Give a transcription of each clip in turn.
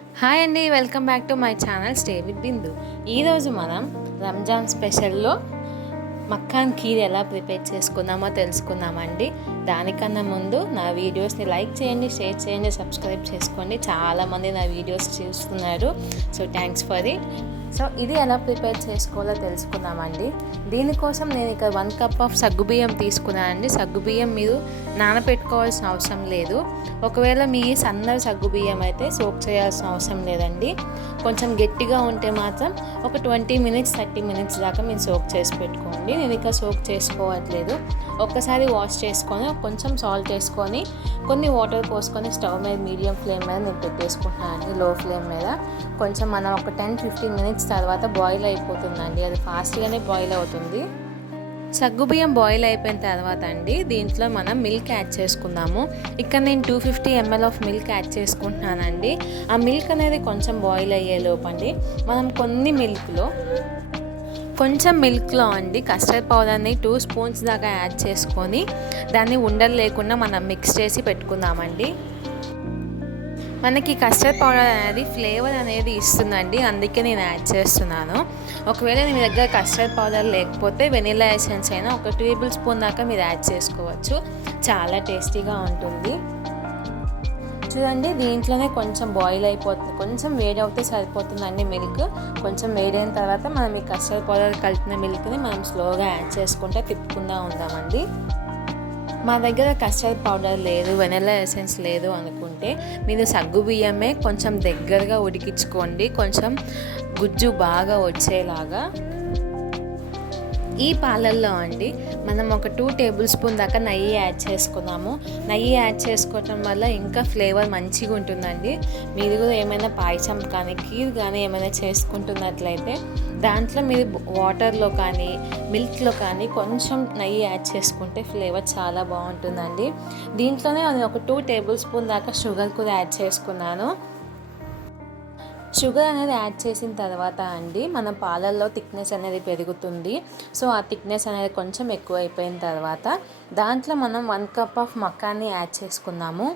Hi అండి, welcome back to my channel stay with Bindu. ఈరోజు మనం రంజాన్ స్పెషల్లో మక్కాన్ ఖీర్ ఎలా ప్రిపేర్ చేసుకుందామో తెలుసుకుందామండి. దానికన్నా ముందు నా వీడియోస్ని లైక్ చేయండి, షేర్ చేయండి, సబ్స్క్రైబ్ చేసుకోండి. చాలామంది నా వీడియోస్ చూస్తున్నారు, so thanks for it. So ఇది ఎలా ప్రిపేర్ చేసుకోవాలో తెలుసుకుందామండి. దీనికోసం నేను ఇక్కడ 1 కప్ ఆఫ్ సగ్గుబియ్యం తీసుకున్నానండి. సగ్గుబియ్యం మీరు నానబెట్టుకోవాల్సిన అవసరం లేదు. ఒకవేళ మీ సన్నటి సగ్గుబియ్యం అయితే సోక్ చేయాల్సిన అవసరం లేదండి. కొంచెం గట్టిగా ఉంటే మాత్రం ఒక 20 మినిట్స్ 30 మినిట్స్ దాకా మీరు సోక్ చేసి పెట్టుకోండి. నేను ఇక్కడ సోక్ చేసుకోవట్లేదు. ఒక్కసారి వాష్ చేసుకొని కొంచెం సాల్ట్ వేసుకొని కొన్ని వాటర్ పోసుకొని స్టవ్ మీద మీడియం ఫ్లేమ్ మీద నేను పెట్టేసుకుంటున్నానండి. లో ఫ్లేమ్ మీద కొంచెం మనం ఒక 10-15 మినిట్స్ తర్వాత బాయిల్ అయిపోతుందండి. అది ఫాస్ట్గానే బాయిల్ అవుతుంది. సగ్గుబియ్యం బాయిల్ అయిపోయిన తర్వాత అండి దీంట్లో మనం మిల్క్ యాడ్ చేసుకుందాము. ఇక్కడ నేను 250 ml ఆఫ్ మిల్క్ యాడ్ చేసుకుంటున్నానండి. ఆ మిల్క్ అనేది కొంచెం బాయిల్ అయ్యే లోపండి మనం కొంచెం మిల్క్లో అండి కస్టర్డ్ పౌడర్ని 2 స్పూన్స్ దాకా యాడ్ చేసుకొని దాన్ని ఉండలు లేకుండా మనం మిక్స్ చేసి పెట్టుకుందామండి. మనకి కస్టర్డ్ పౌడర్ అనేది ఫ్లేవర్ అనేది ఇస్తుందండి, అందుకే నేను యాడ్ చేస్తున్నాను. ఒకవేళ మీ దగ్గర కస్టర్డ్ పౌడర్ లేకపోతే వెనిలా ఎసెన్స్ అయినా ఒక టేబుల్ స్పూన్ దాకా మీరు యాడ్ చేసుకోవచ్చు. చాలా టేస్టీగా ఉంటుంది. చూడండి, దీంట్లోనే కొంచెం బాయిల్ అయిపోతుంది, కొంచెం వేడి అవుతే సరిపోతుందండి. మిల్క్ కొంచెం వేడైన తర్వాత మనం ఈ కస్టర్డ్ పౌడర్ కలిపిన మిల్క్ని మనం స్లోగా యాడ్ చేసుకుంటే తిప్పుకుంటూ ఉందామండి. మా దగ్గర కస్టర్డ్ పౌడర్ లేదు, వెనిలా ఎసెన్స్ లేదు అనుకుంటే మీరు సగ్గుబియ్యమే కొంచెం దగ్గరగా ఉడికించుకోండి, కొంచెం గుజ్జు బాగా వచ్చేలాగా. ఈ పాలల్లో అండి మనం ఒక 2 టేబుల్ స్పూన్ దాకా నెయ్యి యాడ్ చేసుకున్నాము. నెయ్యి యాడ్ చేసుకోవటం వల్ల ఇంకా ఫ్లేవర్ మంచిగా ఉంటుందండి. మీరు కూడా ఏమైనా పాయసం కానీ ఖీర్ కానీ ఏమైనా చేసుకుంటున్నట్లయితే దాంట్లో మీరు వాటర్లో కానీ మిల్క్లో కానీ కొంచెం నెయ్యి యాడ్ చేసుకుంటే ఫ్లేవర్ చాలా బాగుంటుందండి. దీంట్లోనే ఒక 2 టేబుల్ స్పూన్ దాకా షుగర్ కూడా యాడ్ చేసుకున్నాను. షుగర్ అనేది యాడ్ చేసిన తర్వాత అండి మన పాలల్లో థిక్నెస్ అనేది పెరుగుతుంది. సో ఆ థిక్నెస్ అనేది కొంచెం ఎక్కువ అయిపోయిన తర్వాత దాంట్లో మనం 1 కప్ ఆఫ్ మక్కాన్ని యాడ్ చేసుకుందాము.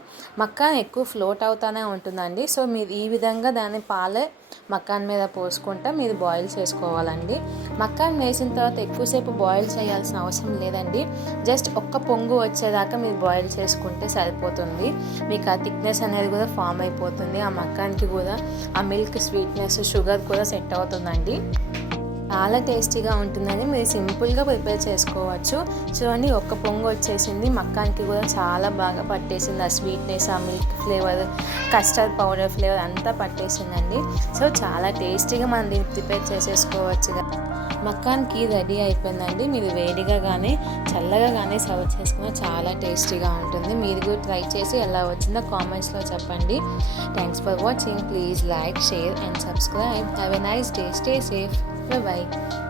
మక్కాన్ ఎక్కువ ఫ్లోట్ అవుతూనే ఉంటుందండి. సో మీరు ఈ విధంగా దాన్ని పాలే మక్కాన్ మీద పోసుకుంటా మీరు బాయిల్ చేసుకోవాలండి. మక్కాన్ వేసిన తర్వాత ఎక్కువసేపు బాయిల్ చేయాల్సిన అవసరం లేదండి. జస్ట్ ఒక్క పొంగు వచ్చేదాకా మీరు బాయిల్ చేసుకుంటే సరిపోతుంది. మీకు ఆ థిక్నెస్ అనేది కూడా ఫామ్ అయిపోతుంది. ఆ మక్కాన్కి కూడా ఆ మిల్క్ స్వీట్నెస్ షుగర్ కూడా సెట్ అవుతుందండి. చాలా టేస్టీగా ఉంటుందని మీరు సింపుల్గా ప్రిపేర్ చేసుకోవచ్చు. చూడండి, ఒక్క పొంగు వచ్చేసింది, మక్కాన్కి కూడా చాలా బాగా పట్టేసింది. ఆ స్వీట్నెస్, ఆ milk flavour, custard powder flavour అంతా పట్టేసిందండి. సో చాలా టేస్టీగా మనం దీన్ని ప్రిపేర్ చేసేసుకోవచ్చు. మక్కాన్ ఖీర్ రెడీ అయిపోయిందండి. మీరు వేడిగా కానీ చల్లగా కానీ సర్వ్ చేసుకున్న చాలా టేస్టీగా ఉంటుంది. మీరు కూడా ట్రై చేసి ఎలా వచ్చిందో కామెంట్స్లో చెప్పండి. Thanks for watching. Please like, share and subscribe. Have a nice day. Stay safe. Bye bye.